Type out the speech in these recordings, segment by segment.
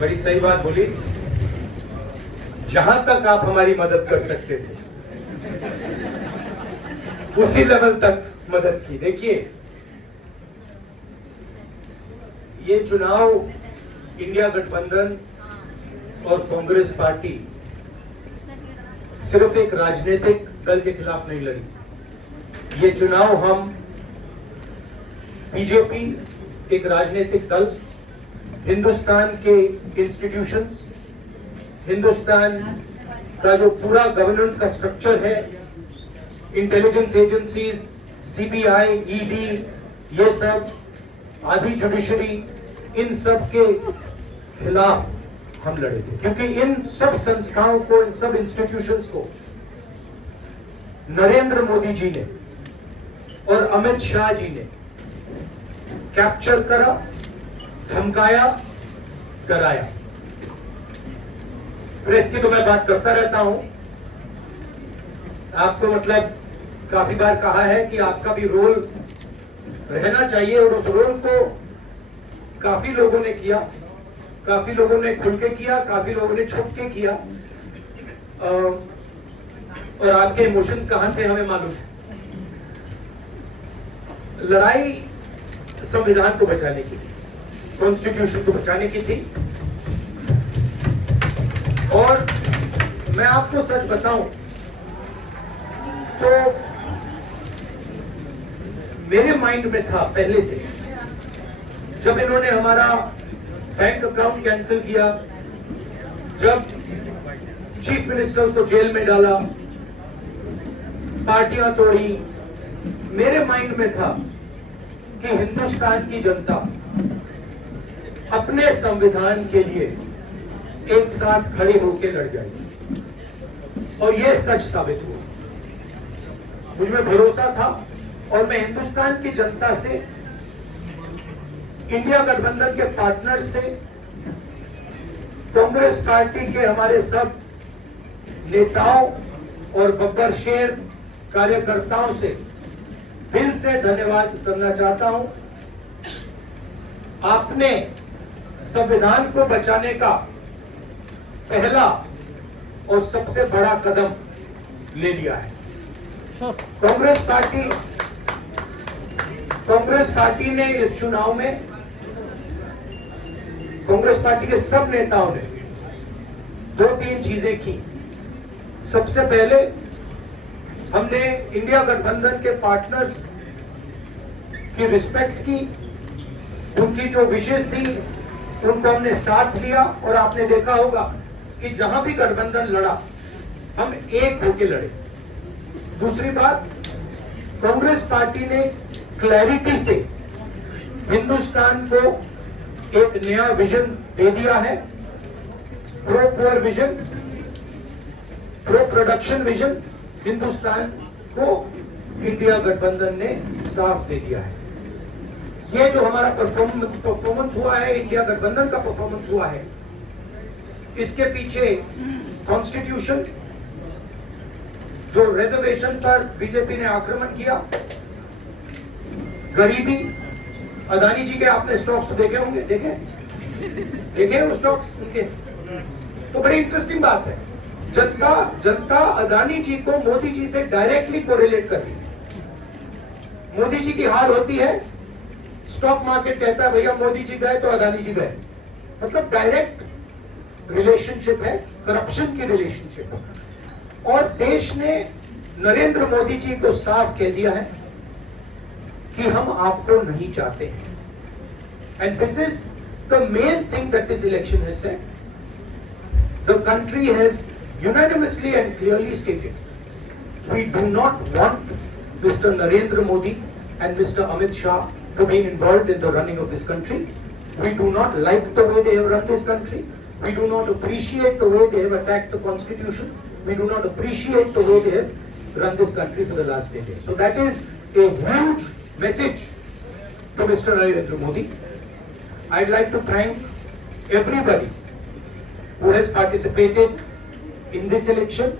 बड़ी सही बात बोली। जहां तक आप हमारी मदद कर सकते थे उसी लेवल तक मदद की। देखिए, ये चुनाव इंडिया गठबंधन और कांग्रेस पार्टी सिर्फ एक राजनीतिक दल के खिलाफ नहीं लड़ी। ये चुनाव हम बीजेपी, एक राजनीतिक दल, हिंदुस्तान के इंस्टीट्यूशंस, हिंदुस्तान का जो पूरा गवर्नेंस का स्ट्रक्चर है, इंटेलिजेंस एजेंसीज, सीबीआई, ईडी, ये सब, आधी जुडिशरी, इन सब के खिलाफ हम लड़े थे। क्योंकि इन सब संस्थाओं को, इन सब इंस्टीट्यूशंस को नरेंद्र मोदी जी ने और अमित शाह जी ने कैप्चर करा, धमकाया, कराया। प्रेस की तो मैं बात करता रहता हूं। आपको मतलब काफी बार कहा है कि आपका भी रोल रहना चाहिए, और उस रोल को काफी लोगों ने किया, काफी लोगों ने खुल के किया, काफी लोगों ने छुप के किया। और आपके इमोशंस कहां थे हमें मालूम है। लड़ाई संविधान को बचाने की थी, कॉन्स्टिट्यूशन को बचाने की थी। और मैं आपको सच बताऊं तो मेरे माइंड में था पहले से, जब इन्होंने हमारा बैंक अकाउंट कैंसिल किया, जब चीफ मिनिस्टर को जेल में डाला, पार्टियां तोड़ी, मेरे माइंड में था कि हिंदुस्तान की जनता अपने संविधान के लिए एक साथ खड़े होकर लड़ जाएगी। और यह सच साबित हुआ। मुझ में भरोसा था और मैं हिंदुस्तान की जनता से, इंडिया गठबंधन के पार्टनर्स से, कांग्रेस पार्टी के हमारे सब नेताओं और बब्बर शेर कार्यकर्ताओं से दिल से धन्यवाद करना चाहता हूं। आपने संविधान को बचाने का पहला और सबसे बड़ा कदम ले लिया है। कांग्रेस पार्टी ने इस चुनाव में, कांग्रेस पार्टी के सब नेताओं ने 2-3 चीजें की। सबसे पहले हमने इंडिया गठबंधन के पार्टनर्स की रिस्पेक्ट की, उनकी जो विशेष थी उनको हमने साथ लिया। और आपने देखा होगा कि जहां भी गठबंधन लड़ा, हम एक होकर लड़े। दूसरी बात, कांग्रेस पार्टी ने क्लैरिटी से हिंदुस्तान को एक नया विजन दे दिया है, pro poor vision, pro production vision. Hindustan को इंडिया गठबंधन ने साफ दे दिया है। ये जो हमारा परफॉर्मेंस हुआ है, इंडिया गठबंधन का परफॉर्मेंस हुआ है, इसके पीछे कॉन्स्टिट्यूशन, जो रिजर्वेशन पर बीजेपी ने आक्रमण किया, गरीबी, अदानी जी के आपने स्टॉक्स तो देखे होंगे, देखे वो स्टॉक्स उनके, तो बड़ी इंटरेस्टिंग बात है। जनता अदानी जी को मोदी जी से डायरेक्टली कोरिलेट कर रही है। मोदी जी की हार होती है, स्टॉक मार्केट कहता है भैया मोदी जी गए तो अदानी जी गए। मतलब डायरेक्ट रिलेशनशिप है, करप्शन की रिलेशनशिप है। और देश ने नरेंद्र मोदी जी को साफ कह दिया है कि हम आपको नहीं चाहते हैं। And this is the main thing that this election has said. The country has unanimously and clearly stated, we do not want Mr. Narendra Modi and Mr. Amit Shah to be involved in the running of this country. We do not like the way they have run this country. We do not appreciate the way they have attacked the constitution. We do not appreciate the way they have run this country for the last 10 years. So that is a huge message to Mr. Narendra Modi. I'd like to thank everybody who has participated in this election.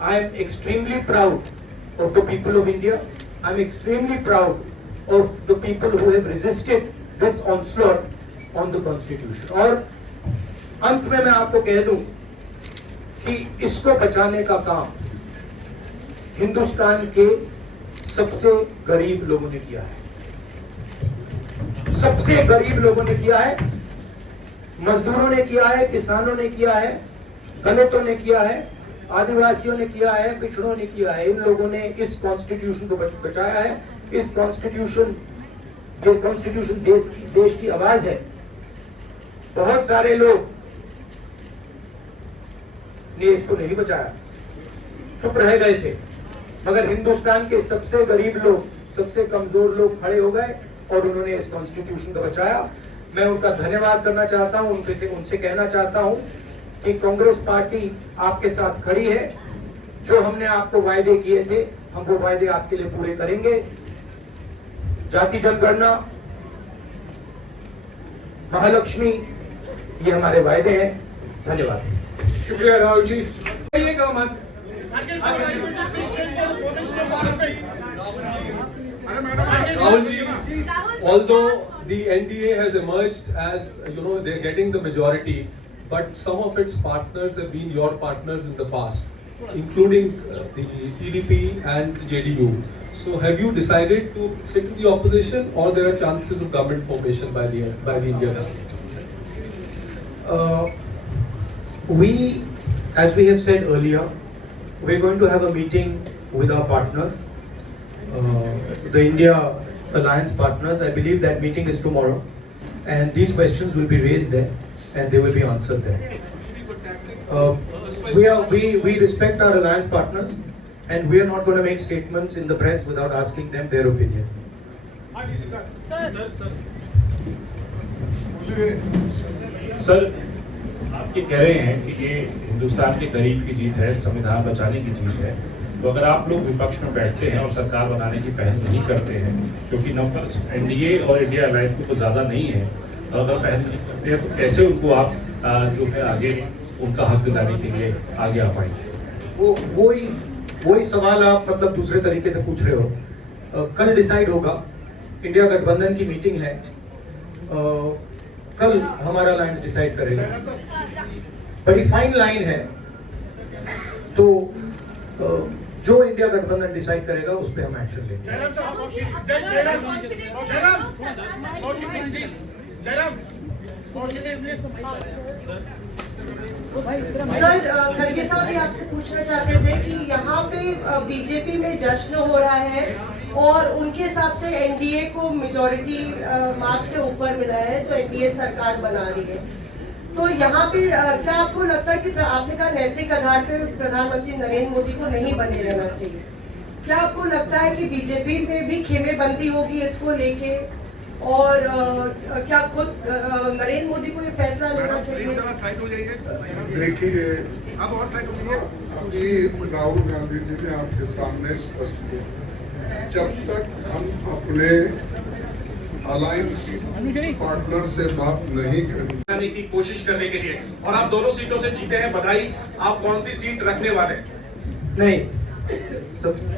I am extremely proud of the people of India. I am extremely proud of the people who have resisted this onslaught on the constitution. और अंत में मैं आपको कह दूं कि इसको बचाने का काम हिंदुस्तान के सबसे गरीब लोगों ने किया है, सबसे गरीब लोगों ने किया है, मजदूरों ने किया है, किसानों ने किया है, दलितों ने किया है, आदिवासियों ने किया है, पिछड़ों ने किया है। इन लोगों ने इस कॉन्स्टिट्यूशन को बचाया है। इस कॉन्स्टिट्यूशन, ये कॉन्स्टिट्यूशन देश की आवाज है। बहुत सारे लोग ने इसको नहीं बचाया, चुप रह गए थे, मगर हिंदुस्तान के सबसे गरीब लोग, सबसे कमजोर लोग खड़े हो गए और उन्होंने इस कॉन्स्टिट्यूशन को बचाया। मैं उनका धन्यवाद करना चाहता हूं, उनसे कहना चाहता हूं कि कांग्रेस पार्टी आपके साथ खड़ी है। जो हमने आपको वायदे किए थे, हम वो वायदे आपके लिए पूरे करेंगे। जाति जनगणना, महालक्ष्मी, ये हमारे वायदे हैं। धन्यवाद। शुक्रिया Rahul ji. Rahul ji, although the NDA has emerged as, they're getting the majority, but some of its partners have been your partners in the past, including the TDP and the JDU. So have you decided to sit in the opposition, or there are chances of government formation by the India government? As we have said earlier, we're going to have a meeting with our partners, the India Alliance partners. I believe that meeting is tomorrow, and these questions will be raised there, and they will be answered there. We respect our alliance partners, and we are not going to make statements in the press without asking them their opinion. Sir, आप ये कह रहे हैं कि ये हिंदुस्तान के गरीब की जीत है, संविधान बचाने की जीत है। तो अगर आप लोग विपक्ष में बैठते हैं और सरकार बनाने की पहल नहीं करते हैं, क्योंकि नंबर एनडीए और इंडिया अलायंस को ज्यादा नहीं है, और अगर पहल नहीं करते हैं तो कैसे उनको आप जो है आगे उनका हक दिलाने के लिए आगे आ पाएंगे? वही सवाल आप मतलब दूसरे तरीके से पूछ रहे हो। कल डिसाइड होगा, इंडिया गठबंधन की मीटिंग है, कल हमारा अलायंस डिसाइड करेगा। बड़ी फाइन लाइन है, तो जो इंडिया गठबंधन डिसाइड करेगा उस पर हम एक्शन लेंगे। सर, खड़गे साहब ये आपसे पूछना चाहते थे कि यहाँ पे बीजेपी में जश्न हो रहा है और उनके हिसाब से एनडीए को मेजॉरिटी मार्क से ऊपर मिला है, तो एनडीए सरकार बना रही है। तो यहाँ पे क्या आपको लगता है कि आपने कहा नैतिक आधार पर प्रधानमंत्री नरेंद्र मोदी को नहीं बने रहना चाहिए, क्या आपको लगता है कि बीजेपी में भी खेमेबंदी होगी इसको लेके, और क्या खुद नरेंद्र मोदी को ये फैसला लेना चाहिए? देखिए, अभी राहुल गांधी जी ने आपके सामने स्पष्ट किया, जब तक हम अपने अलायंस पार्टनर से बात नहीं करेंगे की कोशिश करने के लिए, और आप दोनों सीटों से जीते हैं, बधाई। आप कौन सी सीट रखने वाले? नहीं,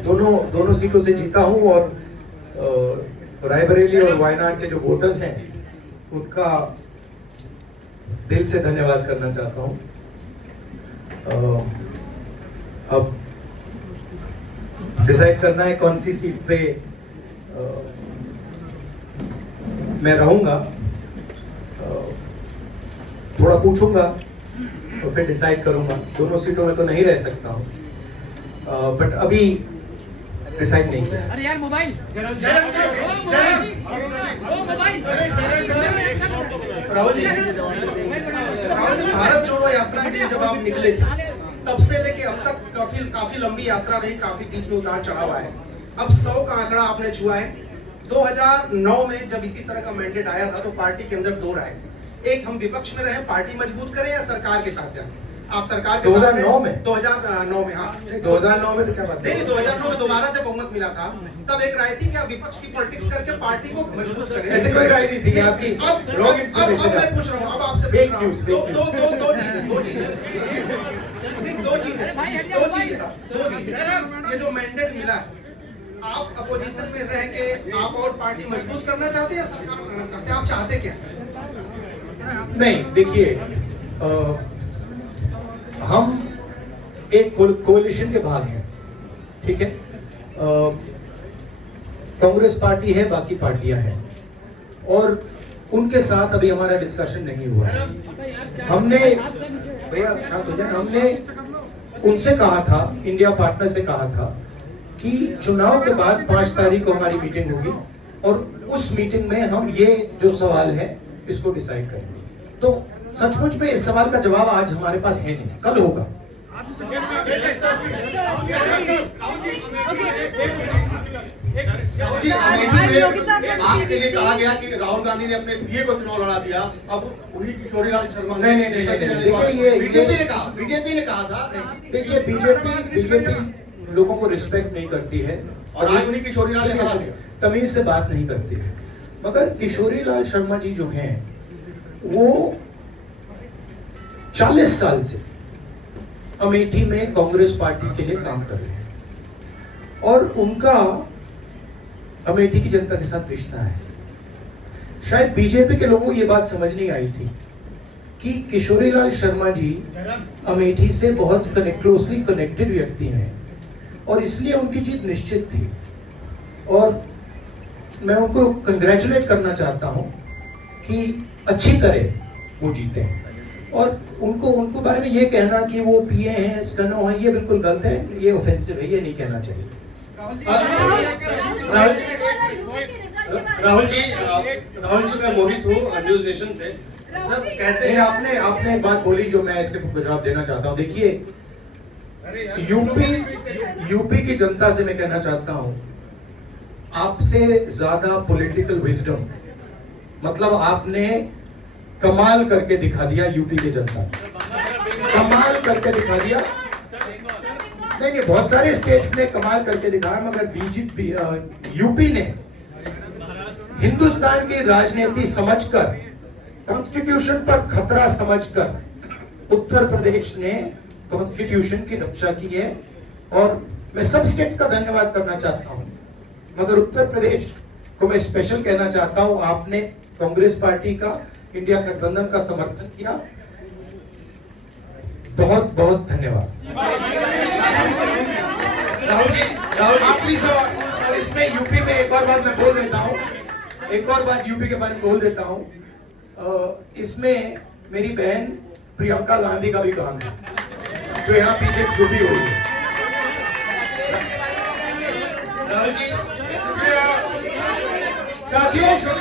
दोनों सीटों से जीता हूं, और रायबरेली और वायनाड के जो वोटर्स हैं उनका दिल से धन्यवाद करना चाहता हूं। अब डिसाइड करना है कौन सी सीट पे मैं रहूंगा, थोड़ा पूछूंगा तो फिर डिसाइड करूंगा। दोनों सीटों में तो नहीं रह सकता हूं, बट अभी डिसाइड नहीं किया। अरे यार मोबाइल राहुल जी, भारत जोड़ो यात्रा के लिए जब आप निकले थे, तब से लेके अब तक काफी लंबी यात्रा रही, काफी बीच में उतार चढ़ाव आए। अब 100 का आंकड़ा आपने छुआ है। 2009 में जब इसी तरह का मैंडेट आया था तो पार्टी के अंदर दो राय, एक हम विपक्ष में रहे, पार्टी मजबूत करें, या सरकार के साथ जाए। आप सरकार के 2009 में 2009 में हाँ 2009 में तो क्या बात नहीं, 2009 में दोबारा जब बहुमत मिला था तब एक राय थी कि आप विपक्ष की पॉलिटिक्स करके पार्टी को मजबूत करें। ऐसी कोई राय नहीं थी आपकी। अब मैं पूछ रहा हूँ, अब आपसे पूछ रहा हूँ, दो चीजें। ये जो मैंडेट मिला है, आप अपोजिशन में रह के आप और पार्टी मजबूत करना चाहते हैं या सरकार बनाना चाहते हैं? आप चाहते क्या? नहीं, देखिए, हम एक कोलिशन के भाग हैं, ठीक है। कांग्रेस पार्टी है, बाकी पार्टियां हैं, और उनके साथ अभी हमारा डिस्कशन नहीं हुआ है। हमने, भैया शांत हो जाए, हमने उनसे कहा था, इंडिया पार्टनर से कहा था कि चुनाव के बाद 5 तारीख को हमारी मीटिंग होगी और उस मीटिंग में हम ये जो सवाल है इसको डिसाइड करेंगे। तो सचमुच में इस सवाल का जवाब आज हमारे पास है नहीं, कल होगा। आपके लिए कहा गया कि राहुल गांधी ने अपने पीए को चुनाव लड़ा दिया, अब उन्हीं किशोरीलाल शर्मा नहीं, देखिए ये बीजेपी ने कहा था। देखिए बीजेपी लोगों को रिस्पेक्ट नहीं करती है और आज उन्हीं किशोरीलाल ने हरा दिया। तमीज से बात नहीं करती है। मगर किशोरीलाल शर्मा जी जो हैं वो 40 साल से अमेठी में कांग्रेस पार्टी के लिए काम कर रहे हैं और उनका अमेठी की जनता के साथ रिश्ता है। शायद बीजेपी के लोगों को ये बात समझ नहीं आई थी कि किशोरीलाल शर्मा जी अमेठी से बहुत क्लोजली कनेक्टेड व्यक्ति हैं और इसलिए उनकी जीत निश्चित थी। और मैं उनको कंग्रेचुलेट करना चाहता हूं कि अच्छी तरह वो जीते हैं। और उनको बारे में ये कहना कि वो पीए हैं, स्टनो हैं, ये बिल्कुल गलत है, ये ऑफेंसिव है, ये नहीं कहना चाहिए। राहुल जी मैं मोहित हूँ न्यूज नेशन से। सर कहते हैं, आपने एक बात बोली जो मैं इसके जवाब देना चाहता हूँ। देखिए यूपी की जनता से मैं कहना चाहता हूँ, आपसे ज्यादा पॉलिटिकल विजडम, मतलब आपने कमाल करके दिखा दिया। यूपी की जनता कमाल करके दिखा दिया। नहीं, बहुत सारे स्टेट्स ने कमाल करके दिखाया, मगर बीजेपी यूपी ने हिंदुस्तान की राजनीति समझकर, कॉन्स्टिट्यूशन पर खतरा समझकर उत्तर प्रदेश ने कॉन्स्टिट्यूशन की रक्षा की है। और मैं सब स्टेट्स का धन्यवाद करना चाहता हूं, मगर उत्तर प्रदेश को मैं स्पेशल कहना चाहता हूं। आपने कांग्रेस पार्टी का, इंडिया गठबंधन का समर्थन किया, बहुत बहुत धन्यवाद। राहुल जी आखिरी सवाल इसमें यूपी में एक और बात मैं बोल देता हूँ, एक और बात यूपी के बारे में बोल देता हूँ। इसमें मेरी बहन प्रियंका गांधी का भी काम है जो यहाँ पीछे छुपी हुई है। राहुल जी साथियों